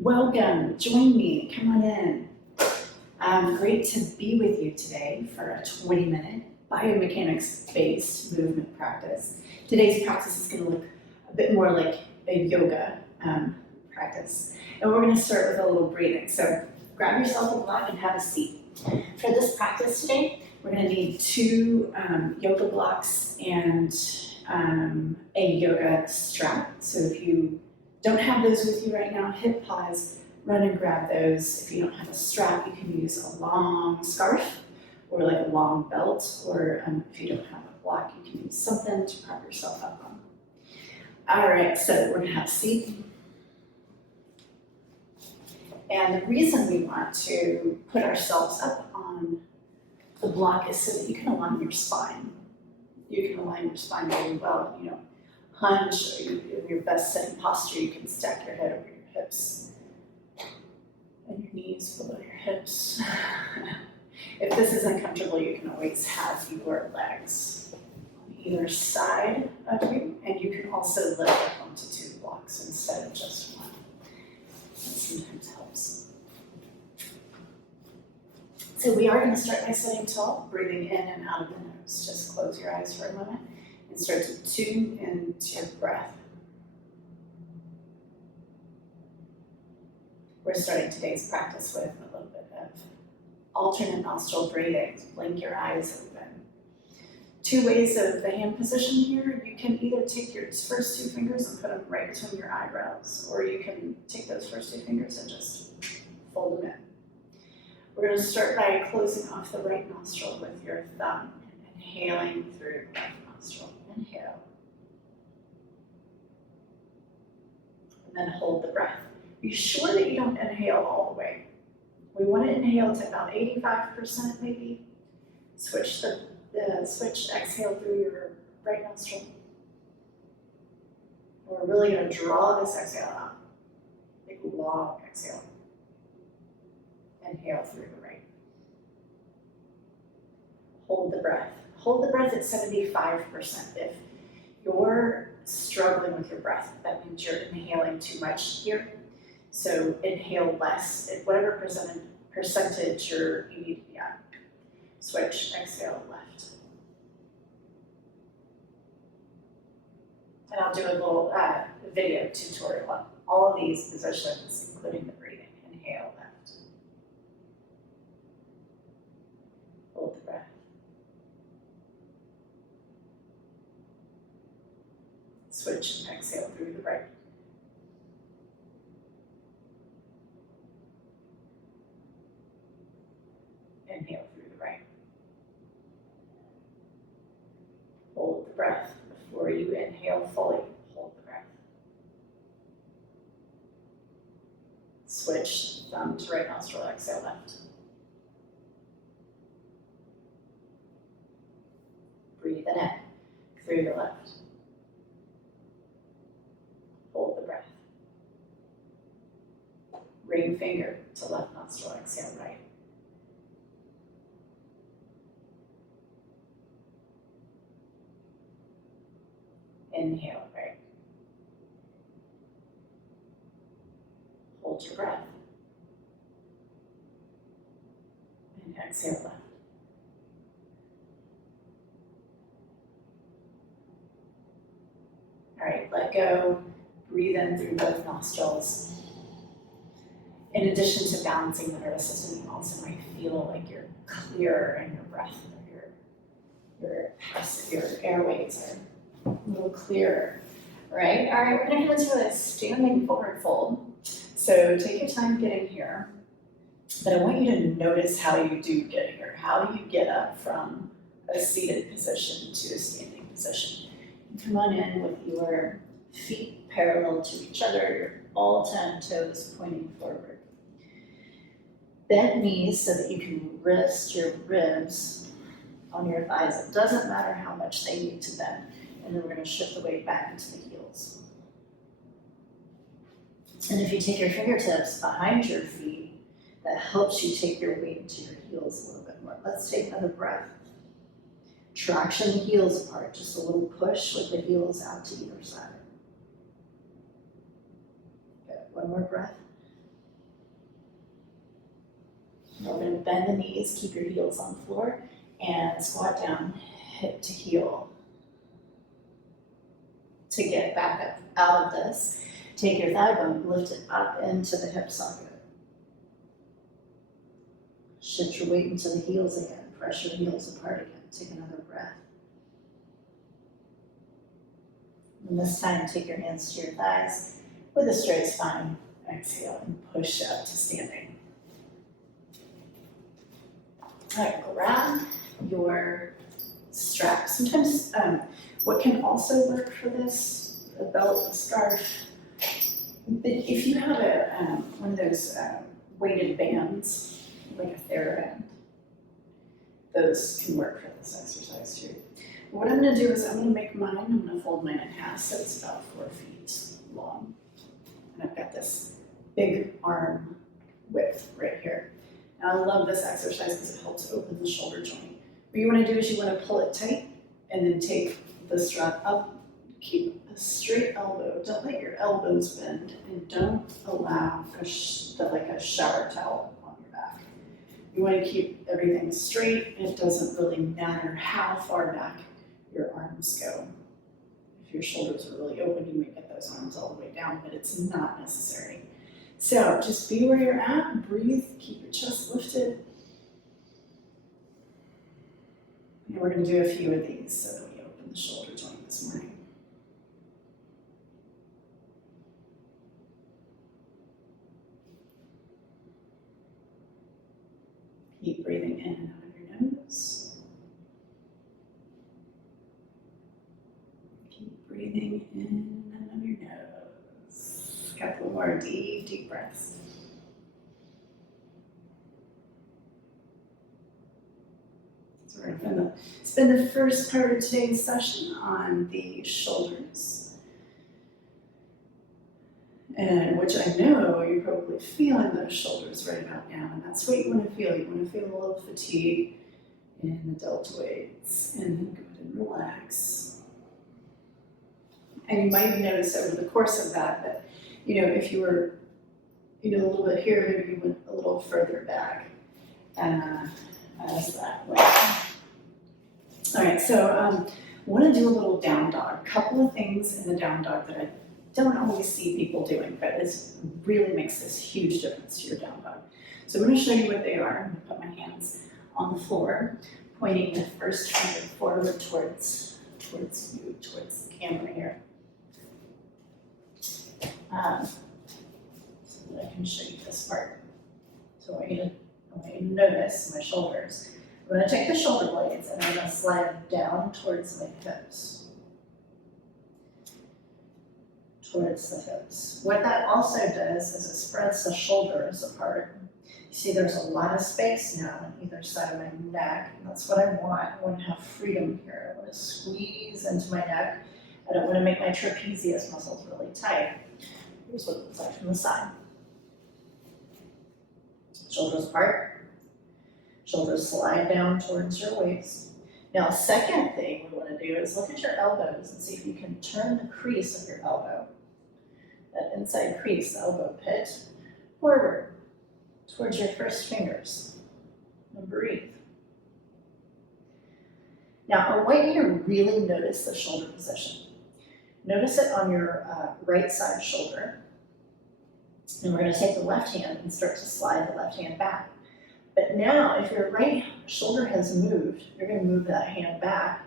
Welcome, join me, come on in. Great to be with you today for a 20-minute biomechanics-based movement practice. Today's practice is going to look a bit more like a yoga practice. And we're going to start with a little breathing. So grab yourself a block and have a seat. For this practice today, we're going to need two yoga blocks and a yoga strap. So if you don't have those with you right now, hit pause, run and grab those. If you don't have a strap, you can use a long scarf or like a long belt, or if you don't have a block, you can use something to prop yourself up on. All right, so we're gonna have a seat. And the reason we want to put ourselves up on the block is so that you can align your spine. You can align your spine really well, hunch, or in your best sitting posture, you can stack your head over your hips and your knees below your hips. If this isn't comfortable, you can always have your legs on either side of you, and you can also lift up onto two blocks instead of just one. That sometimes helps. So we are going to start by sitting tall, breathing in and out of the nose. Just close your eyes for a moment and start to tune into your breath. We're starting today's practice with a little bit of alternate nostril breathing. Blink your eyes open. Two ways of the hand position here. You can either take your first two fingers and put them right between your eyebrows, or you can take those first two fingers and just fold them in. We're going to start by closing off the right nostril with your thumb, inhaling through the left nostril. Inhale. And then hold the breath. Be sure that you don't inhale all the way. We want to inhale to about 85% maybe. Switch exhale through your right nostril. We're really going to draw this exhale out. Big long exhale. Inhale through the right. Hold the breath. Hold the breath at 75%. If you're struggling with your breath, that means you're inhaling too much here. So inhale less at whatever percentage you need to be at. Switch, exhale left. And I'll do a little video tutorial on all of these positions, including the breathing. Inhale left. Hold the breath. Switch and exhale through the right. Inhale through the right. Hold the breath. Before you inhale fully, hold the breath. Switch thumb to right nostril, exhale left. Breathe in through the left. Hold the breath. Ring finger to left nostril, exhale right. Inhale right. Hold your breath. And exhale left. All right, let go. Breathe in through both nostrils. In addition to balancing the nervous system, you also might feel like you're clearer in your breath. Your airways are a little clearer, right? All right, we're gonna come into a standing forward fold. So take your time getting here, but I want you to notice how you do get here. How do you get up from a seated position to a standing position? You come on in with your feet parallel to each other, all 10 toes pointing forward. Bend knees so that you can rest your ribs on your thighs. It doesn't matter how much they need to bend. And then we're going to shift the weight back into the heels. And if you take your fingertips behind your feet, that helps you take your weight into your heels a little bit more. Let's take another breath. Traction the heels apart, just a little push with the heels out to either side. Good. One more breath. We're going to bend the knees, keep your heels on the floor, and squat down, hip to heel. To get back up out of this, take your thigh bone, lift it up into the hip socket. Shift your weight into the heels again. Press your heels apart again. Take another breath. And this time, take your hands to your thighs with a straight spine. Exhale and push up to standing. All right, grab your strap. Sometimes what can also work for this, a belt, a scarf, if you have one of those weighted bands, like a TheraBand, those can work for this exercise too. But what I'm going to do is I'm going to make mine, I'm going to fold mine in half so it's about 4 feet long. And I've got this big arm width right here. And I love this exercise because it helps open the shoulder joint. What you want to do is you want to pull it tight and then take the strap up. Keep a straight elbow. Don't let your elbows bend, and don't allow like a shower towel on your back. You want to keep everything straight. It doesn't really matter how far back your arms go. If your shoulders are really open, you may get those arms all the way down, but it's not necessary. So just be where you're at, breathe, keep your chest lifted. And we're going to do a few of these so that we open the shoulder joint this morning. Keep breathing in and out of your nose. Keep breathing in and out of your nose. A couple more deep breaths. So we're going to spend the first part of today's session on the shoulders. And which I know you're probably feeling those shoulders right about now, and that's what you want to feel. You want to feel a little fatigue in the deltoids, and then go ahead and relax. And you might have noticed over the course of that, if you were, a little bit here, maybe you went a little further back as that way. All right, so I want to do a little down dog. A couple of things in the down dog that I don't always see people doing, but it really makes this huge difference to your down dog. So I'm going to show you what they are. I'm going to put my hands on the floor, pointing the first finger forward towards you, towards the camera here. So that I can show you this part. So I want you to notice my shoulders. I'm going to take the shoulder blades and I'm going to slide them down towards my hips. Towards the hips. What that also does is it spreads the shoulders apart. You see there's a lot of space now on either side of my neck, and that's what I want. I want to have freedom here. I want to squeeze into my neck. I don't want to make my trapezius muscles really tight. Here's what it looks like from the side. Shoulders apart. Shoulders slide down towards your waist. Now, a second thing we want to do is look at your elbows and see if you can turn the crease of your elbow. That inside crease, the elbow pit, forward towards your first fingers. And breathe. Now, I want you to really notice the shoulder position. Notice it on your right side shoulder. And we're going to take the left hand and start to slide the left hand back. But now, if your right shoulder has moved, you're going to move that hand back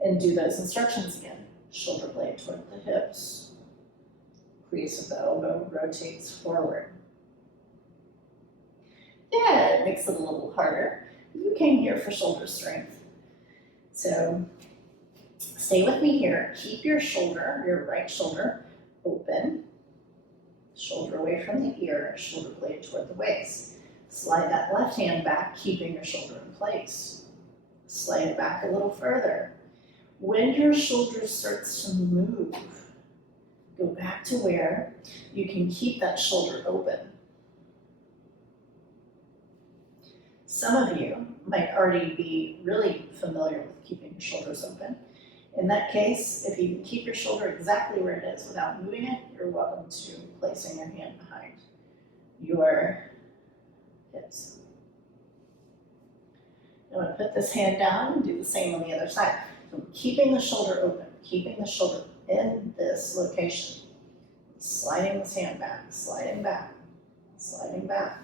and do those instructions again. Shoulder blade toward the hips. Crease of the elbow rotates forward. Yeah, it makes it a little harder. You came here for shoulder strength. So stay with me here. Keep your shoulder, your right shoulder, open. Shoulder away from the ear, shoulder blade toward the waist. Slide that left hand back, keeping your shoulder in place. Slide it back a little further. When your shoulder starts to move, go back to where you can keep that shoulder open. Some of you might already be really familiar with keeping your shoulders open. In that case, if you can keep your shoulder exactly where it is without moving it, you're welcome to placing your hand behind your hips. I'm gonna put this hand down and do the same on the other side. So I'm keeping the shoulder open, keeping the shoulder in this location. Sliding this hand back, sliding back, sliding back.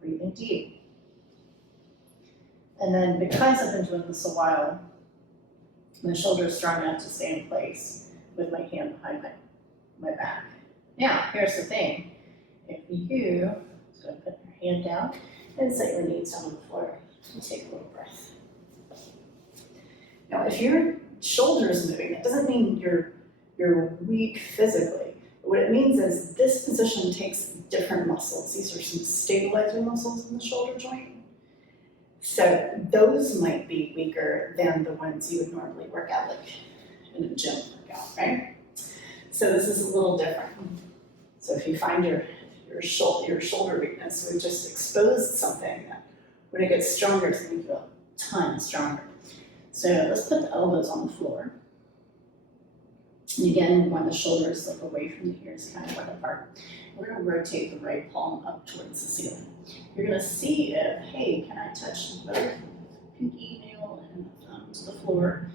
Breathing deep. And then because I've been doing this a while, my shoulder is strong enough to stay in place with my hand behind my back. Now, here's the thing. If you, so put your hand down and set your knees on the floor and take a little breath. Now, if your shoulder is moving, that doesn't mean you're weak physically. What it means is this position takes different muscles. These are some stabilizer muscles in the shoulder joint. So those might be weaker than the ones you would normally work out, like in a gym workout, right? So this is a little different. So if you find your shoulder weakness, we've just exposed something that when it gets stronger, it's going to feel a ton stronger. So let's put the elbows on the floor. And again, we want the shoulders like away from the ears, kind of wide apart. We're going to rotate the right palm up towards the ceiling. You're going to see if, hey, can I touch both pinky nail and thumb to the floor?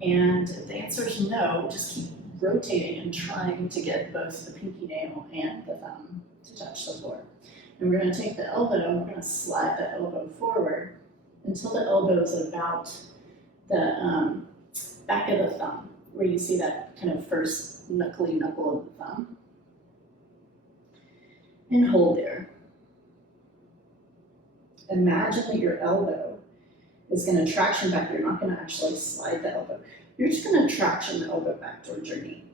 And if the answer is no, just keep rotating and trying to get both the pinky nail and the thumb to touch the floor. And we're going to take the elbow and we're going to slide the elbow forward until the elbow is at about the back of the thumb, where you see that kind of first knuckly knuckle of the thumb. And hold there. Imagine that your elbow is going to traction back. You're not going to actually slide the elbow. You're just going to traction the elbow back towards your knee.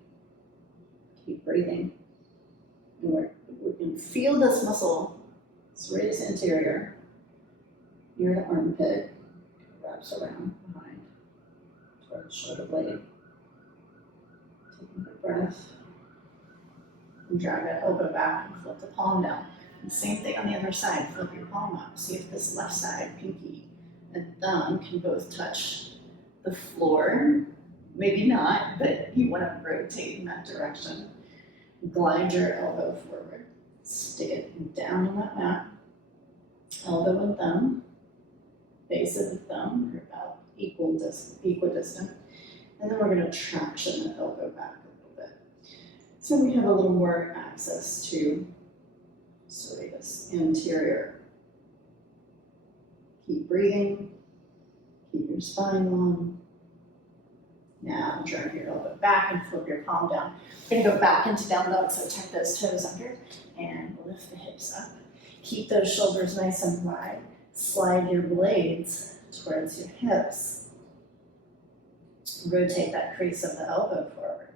Keep breathing. And we can feel this muscle, serratus anterior, near the armpit, wraps around behind toward the shoulder blade. Taking a breath. And drag that elbow back and flip the palm down. And same thing on the other side, flip your palm up. See if this left side, pinky and thumb, can both touch the floor. Maybe not, but you want to rotate in that direction. Glide your elbow forward. Stick it down on that mat. Elbow and thumb, base of the thumb are about equidistant. And then we're going to traction the elbow back a little bit. So we have a little more access to serratus anterior. Keep breathing, keep your spine long. Now drag your elbow back and flip your palm down. We're gonna go back into down dog, so tuck those toes under and lift the hips up. Keep those shoulders nice and wide. Slide your blades towards your hips. Rotate that crease of the elbow forward.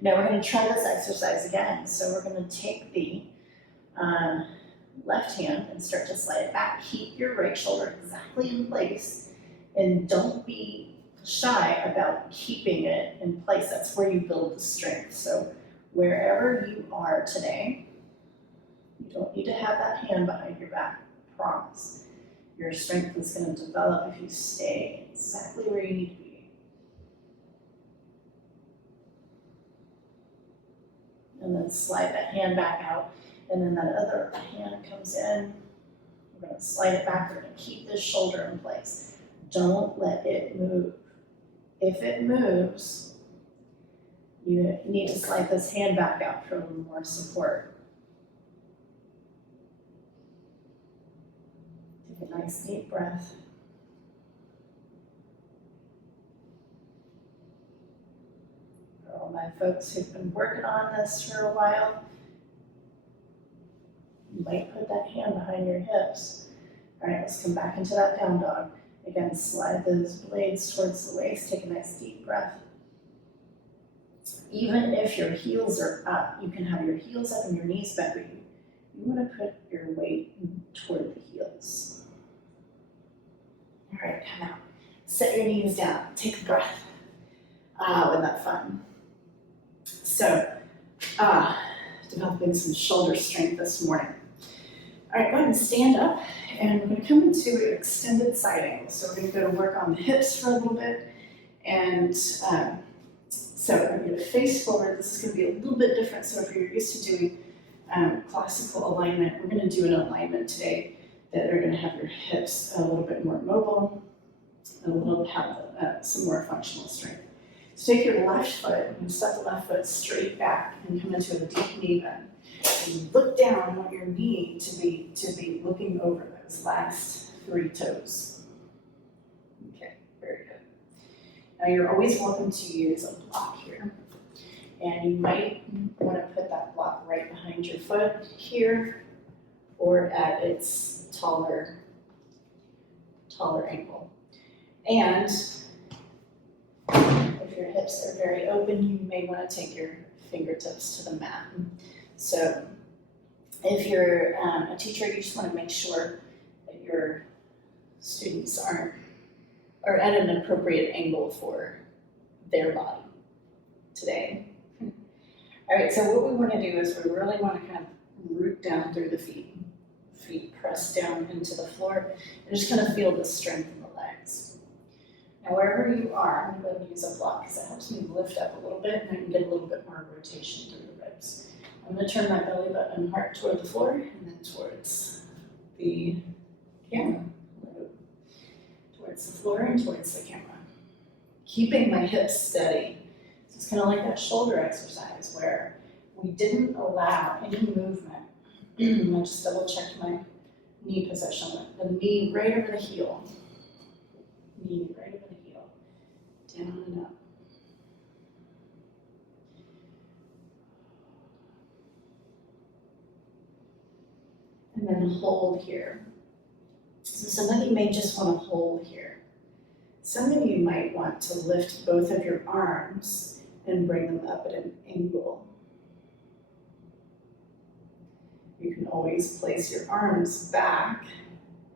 Now we're going to try this exercise again. So we're going to take the left hand and start to slide it back. Keep your right shoulder exactly in place and don't be shy about keeping it in place. That's where you build the strength. So wherever you are today, you don't need to have that hand behind your back, I promise. Your strength is going to develop if you stay exactly where you need to be. And then slide that hand back out, and then that other hand comes in. We're going to slide it back. We're going to keep this shoulder in place. Don't let it move. If it moves, you need to slide this hand back out for a little more support. Take a nice deep breath. All my folks who've been working on this for a while, you might put that hand behind your hips. All right, let's come back into that down dog. Again, slide those blades towards the waist. Take a nice deep breath. Even if your heels are up, you can have your heels up and your knees bent, but you want to put your weight toward the heels. All right, come out. Set your knees down. Take a breath. Wasn't that fun? So, developing some shoulder strength this morning. All right, go ahead and stand up, and we're going to come into extended side angle. So we're going to go to work on the hips for a little bit, and so I'm going to face forward. This is going to be a little bit different. So if you're used to doing classical alignment, we're going to do an alignment today that are gonna have your hips a little bit more mobile, and have some more functional strength. So take your left foot and step the left foot straight back and come into a deep knee bend. And look down and want your knee to be looking over those last 3 toes. Okay, very good. Now you're always welcome to use a block here. And you might want to put that block right behind your foot here or at its taller ankle. And if your hips are very open, you may want to take your fingertips to the mat. So if you're a teacher, you just want to make sure that your students are at an appropriate angle for their body today. All right, so what we want to do is we really want to kind of root down through the feet. Feet press down into the floor and just kind of feel the strength in the legs. Now wherever you are, I'm going to use a block because it helps me lift up a little bit and I can get a little bit more rotation through the ribs. I'm going to turn my belly button and heart toward the floor and then towards the camera. Towards the floor and towards the camera. Keeping my hips steady. So it's kind of like that shoulder exercise where we didn't allow any movement. I just double checked my knee position. The knee right over the heel. Knee right over the heel. Down and up. And then hold here. So some of you may just want to hold here. Some of you might want to lift both of your arms and bring them up at an angle. You can always place your arms back.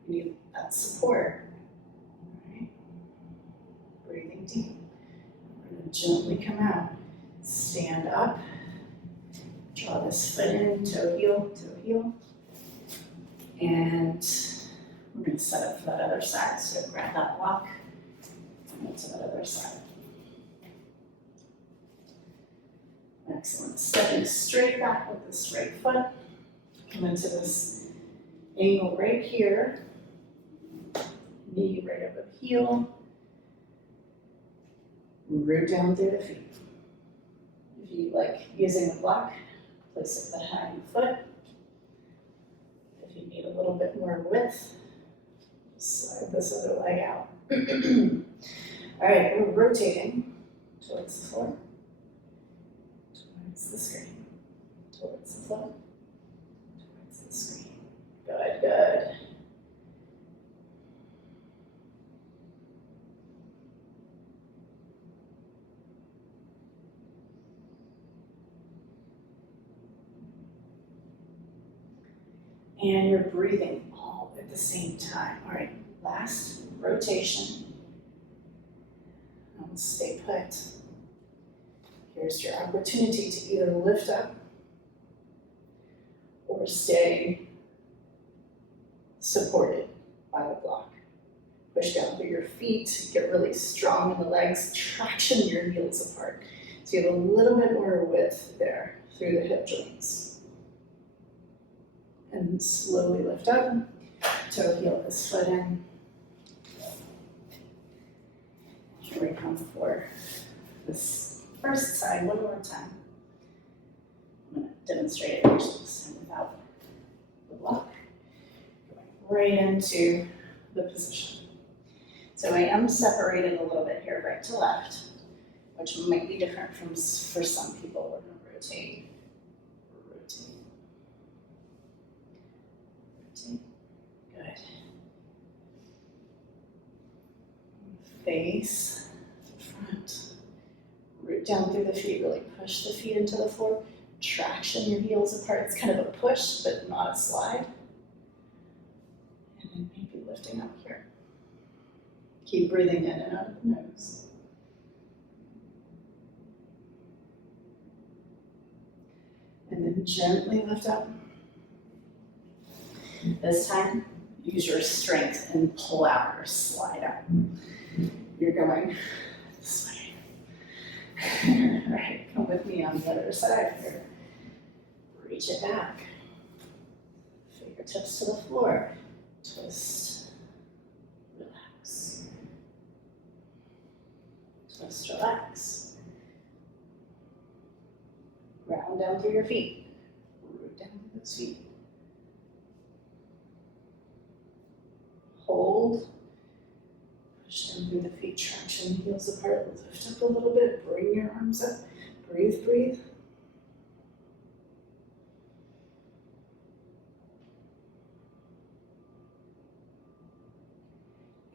You need that support. All right. Breathing deep. We're going to gently come out. Stand up. Draw this foot in, toe heel. And we're going to set up for that other side. So grab that block and go to that other side. Excellent. Stepping straight back with this right foot. Come into this angle right here. Knee right over the heel. Root down through the feet. If you like using a block, place it behind the foot. If you need a little bit more width, slide this other leg out. All right, we're rotating towards the floor, towards the screen, towards the floor, towards the screen. Good, good. And you're breathing all at the same time. All right, last rotation. And stay put. Here's your opportunity to either lift up or stay supported by the block. Push down through your feet, get really strong in the legs, traction your heels apart. So you have a little bit more width there through the hip joints. And slowly lift up, toe heel this foot in. Here we come for this first side one more time. I'm going to demonstrate it actually this time without the block. Going right into the position. So I am separated a little bit here, right to left, which might be different for some people. We're going to rotate. Good. Face to front. Root down through the feet, really push the feet into the floor. Traction your heels apart. It's kind of a push, but not a slide. And then maybe lifting up here. Keep breathing in and out of the nose. And then gently lift up. This time, use your strength and pull out or slide out. You're going this way. All right, come with me on the other side here. Reach it back. Fingertips to the floor. twist, relax. Twist, relax. Ground down through your feet. Root down through those feet. Hold. Push down through the feet, traction, heels apart. Lift up a little bit. Bring your arms up. Breathe, breathe.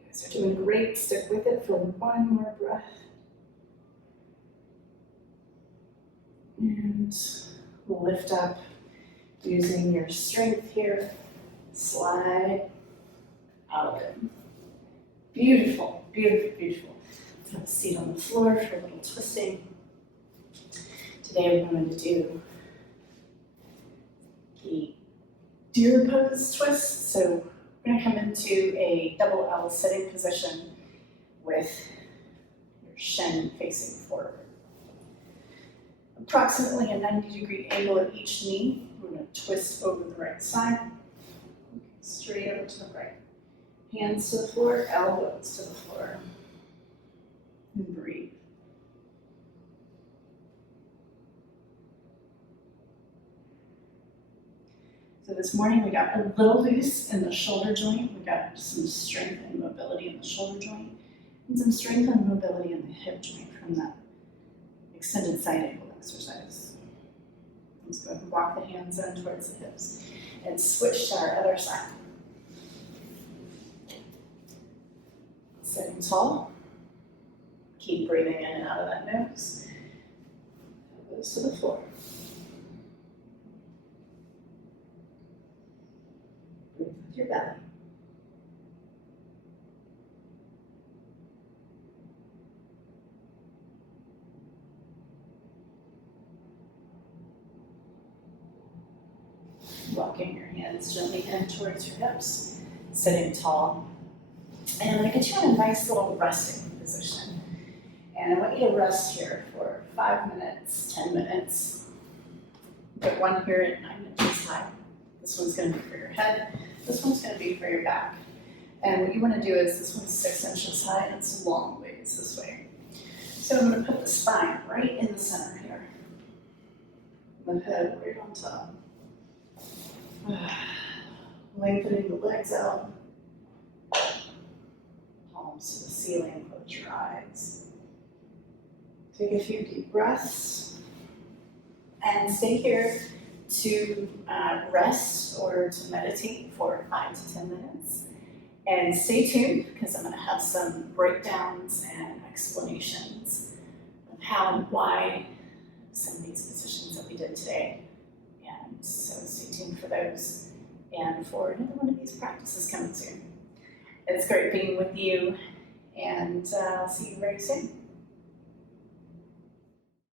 You guys are doing great. Stick with it for one more breath. And lift up using your strength here. Slide out of it. Beautiful, beautiful, beautiful. Throw the seat on the floor for a little twisting. Today we're going to do the deer pose twist. So we're going to come into a double L sitting position with your shin facing forward. Approximately a 90-degree angle at each knee. We're going to twist over the right side, straight over to the right. Hands to the floor, elbows to the floor. And breathe. So this morning we got a little loose in the shoulder joint. We got some strength and mobility in the shoulder joint, and some strength and mobility in the hip joint from that extended side angle exercise. Let's go ahead and walk the hands in towards the hips and switch to our other side. Sitting tall. Keep breathing in and out of that nose. Elbows to the floor. Breathe with your belly. Walking your hands gently in towards your hips. Sitting tall. And I'm going to get you in a nice little resting position. And I want you to rest here for 5 minutes, 10 minutes. Get one here at 9 inches high. This one's going to be for your head. This one's going to be for your back. And what you want to do is, this one's 6 inches high and it's a long ways this way. So I'm going to put the spine right in the center here. The head right on top. Lengthening the legs out. Palms to the ceiling, close your eyes. Take a few deep breaths and stay here to rest or to meditate for 5 to 10 minutes. And stay tuned because I'm going to have some breakdowns and explanations of how and why some of these positions that we did today. And so stay tuned for those and for another one of these practices coming soon. It's great being with you, and I'll see you very soon.